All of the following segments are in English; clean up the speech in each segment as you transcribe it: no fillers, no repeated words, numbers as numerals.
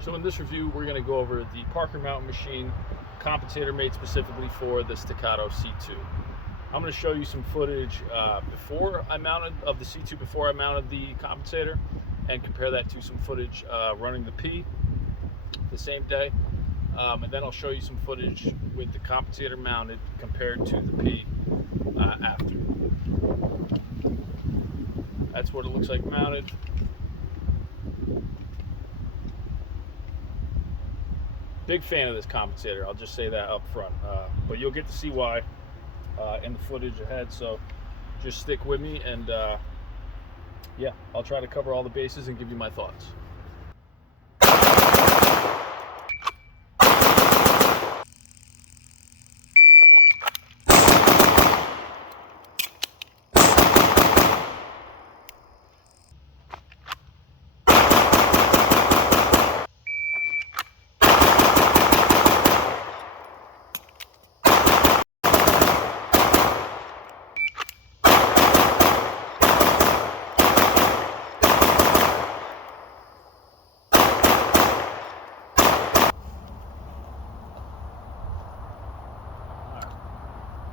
So in this review, we're going to go over the Parker mountain machine compensator made specifically for the Staccato C2. I'm going to show you some footage before I mounted of the C2 before I mounted the compensator, and compare that to some footage running the P the same day. And then I'll show you some footage with the compensator mounted compared to the P after. That's what it looks like mounted. Big fan of this compensator, I'll just say that up front. But you'll get to see why in the footage ahead, so just stick with me, and yeah, I'll try to cover all the bases and give you my thoughts.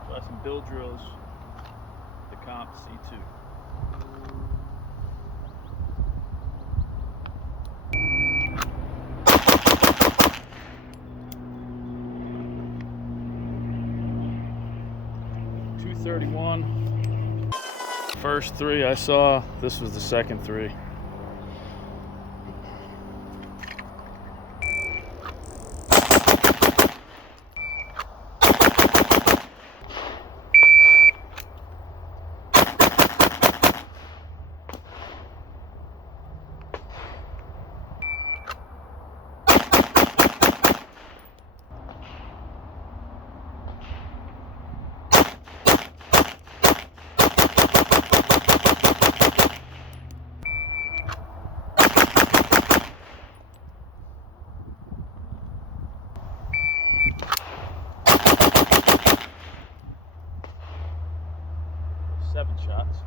Got some bill drills, the Comp C2. .231. First three I saw. This was the second three. Seven shots.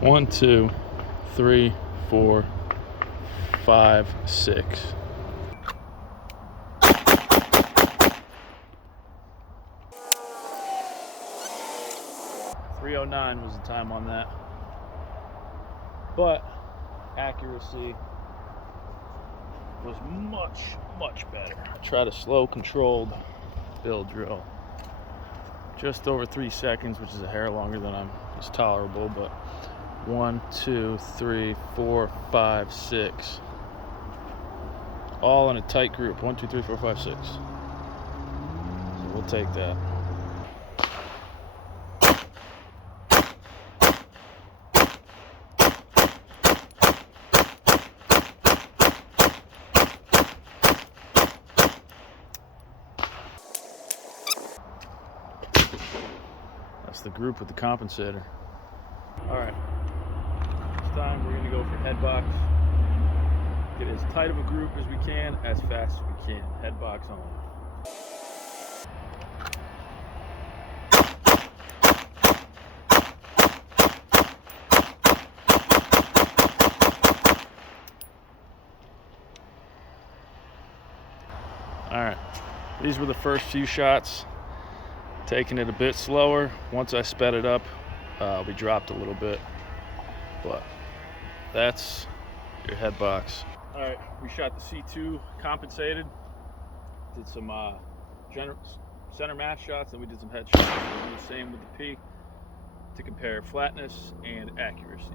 One, two, three, 4, 5, 6. .309 was the time on that, but accuracy was much better. I tried a slow, controlled bill drill, just over 3 seconds, which is a hair longer than is tolerable, but 1, 2, 3, 4, 5, 6, all in a tight group. 1, 2, 3, 4, 5, 6. So we'll take that. That's the group with the compensator. All right, this time we're gonna go for Headbox. Get as tight of a group as we can, as fast as we can. Headbox on. All right, these were the first few shots. Taking it a bit slower. Once I sped it up, we dropped a little bit, but that's your Headbox. All right, we shot the C2 compensated, did some center match shots, and we did some head shots. We'll do the same with the P to compare flatness and accuracy.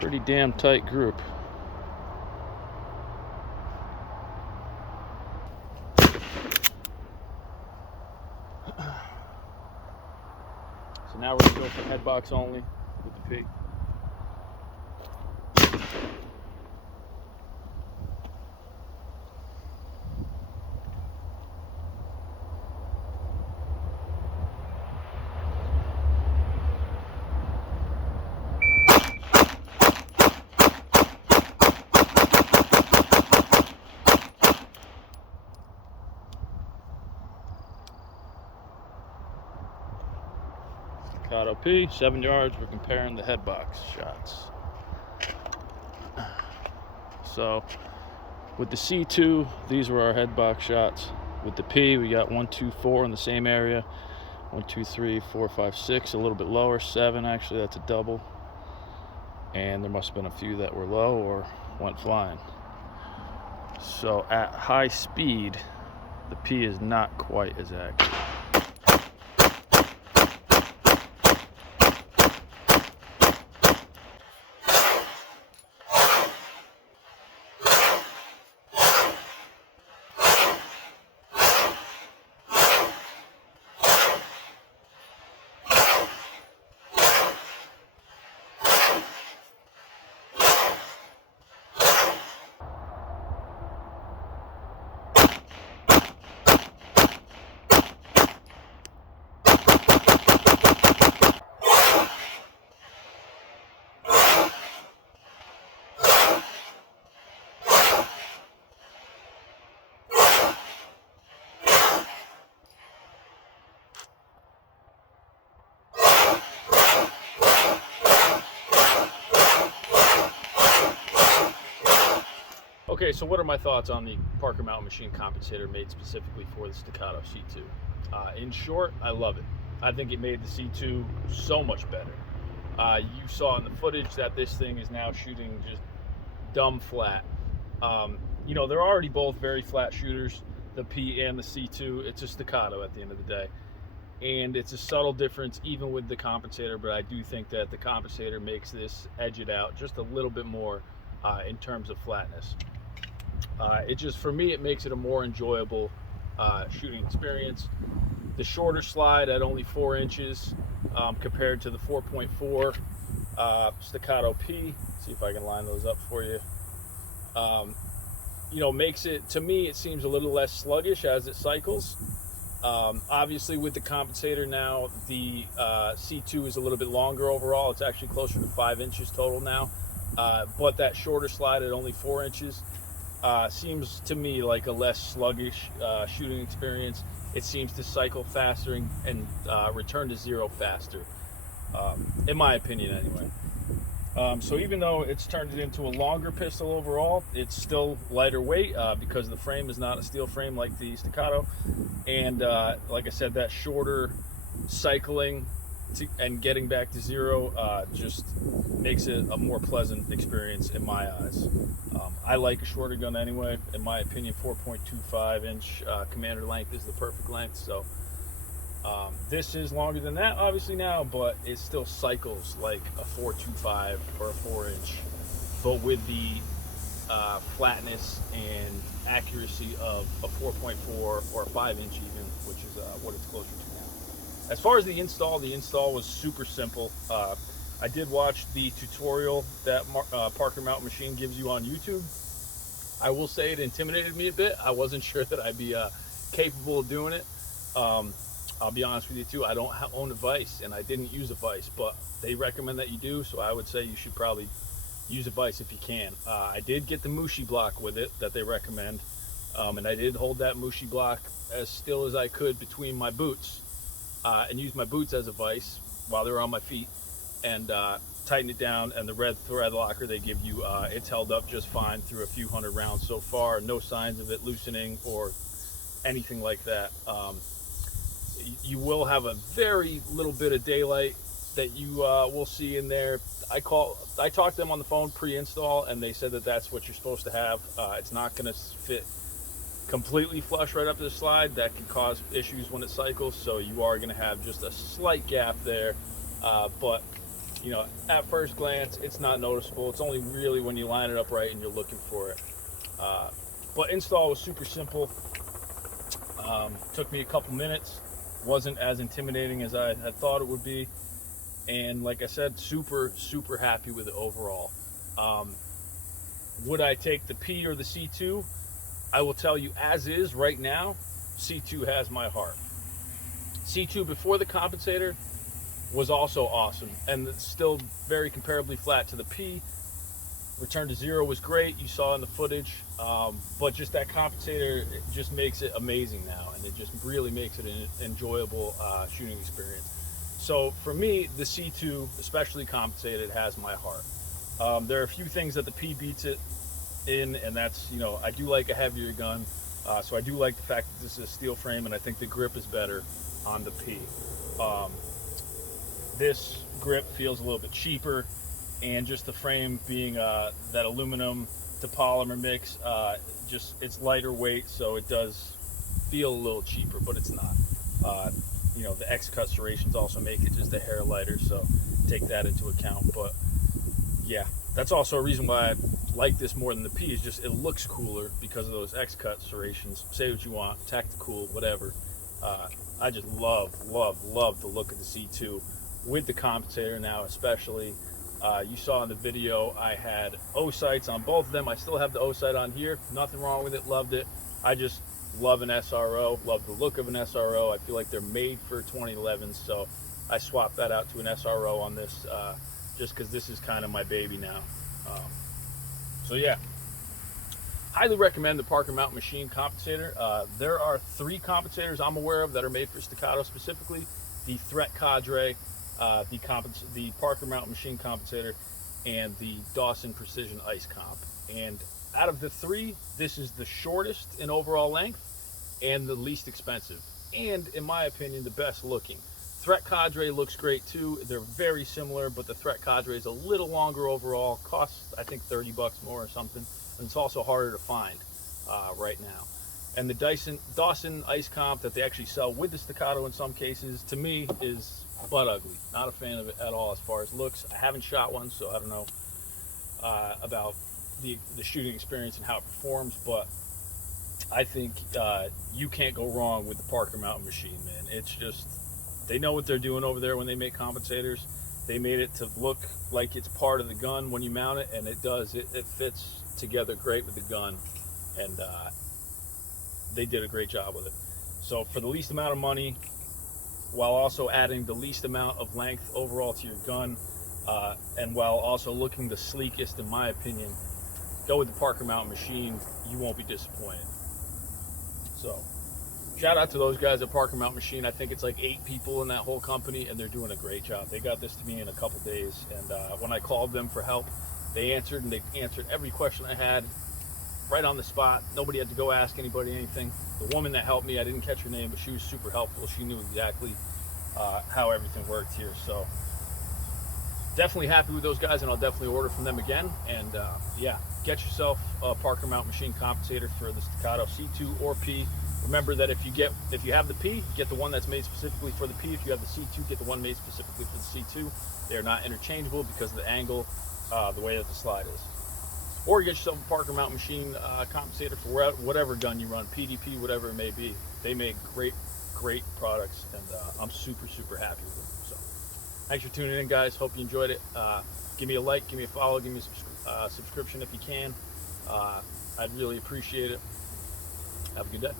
Pretty damn tight group. So now we're going to go for headbox only with the P. Staccato P, 7 yards. We're comparing the headbox shots. So with the C2, these were our headbox shots. With the P, we got 1, 2, 4 in the same area. 1, 2, 3, 4, 5, 6, a little bit lower. 7, actually, that's a double. And there must have been a few that were low or went flying. So at high speed, the P is not quite as accurate. Okay, so what are my thoughts on the Parker Mountain Machine compensator made specifically for the Staccato C2? In short, I love it. I think it made the C2 so much better. You saw in the footage that this thing is now shooting just dumb flat. You know, they're already both very flat shooters, the P and the C2. It's a Staccato at the end of the day. And it's a subtle difference even with the compensator, but I do think that the compensator makes this edge it out just a little bit more in terms of flatness. It just, for me, it makes it a more enjoyable shooting experience. The shorter slide at only 4 inches compared to the 4.4 Staccato P. See if I can line those up for you. You know, makes it, to me, it seems a little less sluggish as it cycles. Obviously, with the compensator now, the C2 is a little bit longer overall. It's actually closer to 5 inches total now. But that shorter slide at only 4 inches seems to me like a less sluggish shooting experience. It seems to cycle faster and return to zero faster, in my opinion anyway. So even though it's turned it into a longer pistol overall, it's still lighter weight because the frame is not a steel frame like the Staccato. And like I said, that shorter cycling and getting back to zero just makes it a more pleasant experience in my eyes. I like a shorter gun anyway. In my opinion, 4.25 inch commander length is the perfect length. So this is longer than that obviously now, but it still cycles like a 4.25 or a 4 inch, but with the flatness and accuracy of a 4.4 or a 5 inch even, which is what it's closer to now. As far as the install was super simple. I did watch the tutorial that Parker Mountain Machine gives you on YouTube. I will say it intimidated me a bit. I wasn't sure that I'd be capable of doing it. I'll be honest with you too, I don't own a vise, and I didn't use a vise, but they recommend that you do, so I would say you should probably use a vise if you can. I did get the mushi block with it that they recommend, and I did hold that mushi block as still as I could between my boots, and use my boots as a vise while they were on my feet, and tighten it down. And the red thread locker they give you, it's held up just fine through a few hundred rounds so far. No signs of it loosening or anything like that. You will have a very little bit of daylight that you will see in there. I talked to them on the phone pre-install, and they said that that's what you're supposed to have. It's not going to fit completely flush right up to the slide. That can cause issues when it cycles, so you are going to have just a slight gap there. But you know, at first glance, it's not noticeable. It's only really when you line it up right and you're looking for it. But install was super simple. Took me a couple minutes. Wasn't as intimidating as I had thought it would be. And like I said, super, super happy with it overall. Um, would I take the P or the C2? I will tell you, as is right now, C2 has my heart. C2 before the compensator was also awesome, and it's still very comparably flat to the P. Return to zero was great, you saw in the footage, but just that compensator, it just makes it amazing now, and it just really makes it an enjoyable shooting experience. So for me, the C2, especially compensated, has my heart. There are a few things that the P beats it in, and that's, you know, I do like a heavier gun, so I do like the fact that this is a steel frame, and I think the grip is better on the P. Um, this grip feels a little bit cheaper, and just the frame being that aluminum to polymer mix, just it's lighter weight, so it does feel a little cheaper, but it's not. You know, the X cut serrations also make it just a hair lighter, so take that into account. But yeah, that's also a reason why I like this more than the P, is just it looks cooler because of those X cut serrations. Say what you want, tactical, whatever. I just love the look of the C2 with the compensator now, especially. You saw in the video I had O sights on both of them. I still have the O sight on here. Nothing wrong with it. Loved it. I just love an SRO. Love the look of an SRO. I feel like they're made for 2011s, so I swapped that out to an SRO on this, just because this is kind of my baby now. So yeah, highly recommend the Parker Mountain Machine compensator. There are 3 compensators I'm aware of that are made for Staccato specifically: the Threat Cadre, the Parker Mountain Machine compensator, and the Dawson Precision Ice Comp. And out of the 3, this is the shortest in overall length and the least expensive, and in my opinion, the best looking. Threat Cadre looks great too. They're very similar, but the Threat Cadre is a little longer overall. Costs, I think, 30 bucks more or something, and it's also harder to find right now. And the Dawson Ice Comp that they actually sell with the Staccato in some cases, to me, is butt ugly. Not a fan of it at all as far as looks. I haven't shot one, so I don't know about the shooting experience and how it performs, but I think you can't go wrong with the Parker Mountain Machine, man. It's just, they know what they're doing over there when they make compensators. They made it to look like it's part of the gun when you mount it, and it does. It fits together great with the gun, and they did a great job with it. So for the least amount of money, while also adding the least amount of length overall to your gun, and while also looking the sleekest, in my opinion, go with the Parker Mountain Machine. You won't be disappointed. So shout out to those guys at Parker Mountain Machine. I think it's like 8 people in that whole company, and they're doing a great job. They got this to me in a couple days, and when I called them for help, they answered, and they answered every question I had right on the spot. Nobody had to go ask anybody anything. The woman that helped me, I didn't catch her name, but she was super helpful. She knew exactly how everything worked here. So definitely happy with those guys, and I'll definitely order from them again. And yeah, get yourself a Parker Mountain Machine compensator for the Staccato C2 or P. Remember that if you have the P, get the one that's made specifically for the P. If you have the C2, get the one made specifically for the C2. They are not interchangeable because of the angle, the way that the slide is. Or get yourself a Parker Mountain Machine compensator for whatever gun you run, PDP, whatever it may be. They make great products, and I'm super happy with them. So thanks for tuning in, guys. Hope you enjoyed it. Give me a like, give me a follow, give me a subscription if you can. I'd really appreciate it. Have a good day.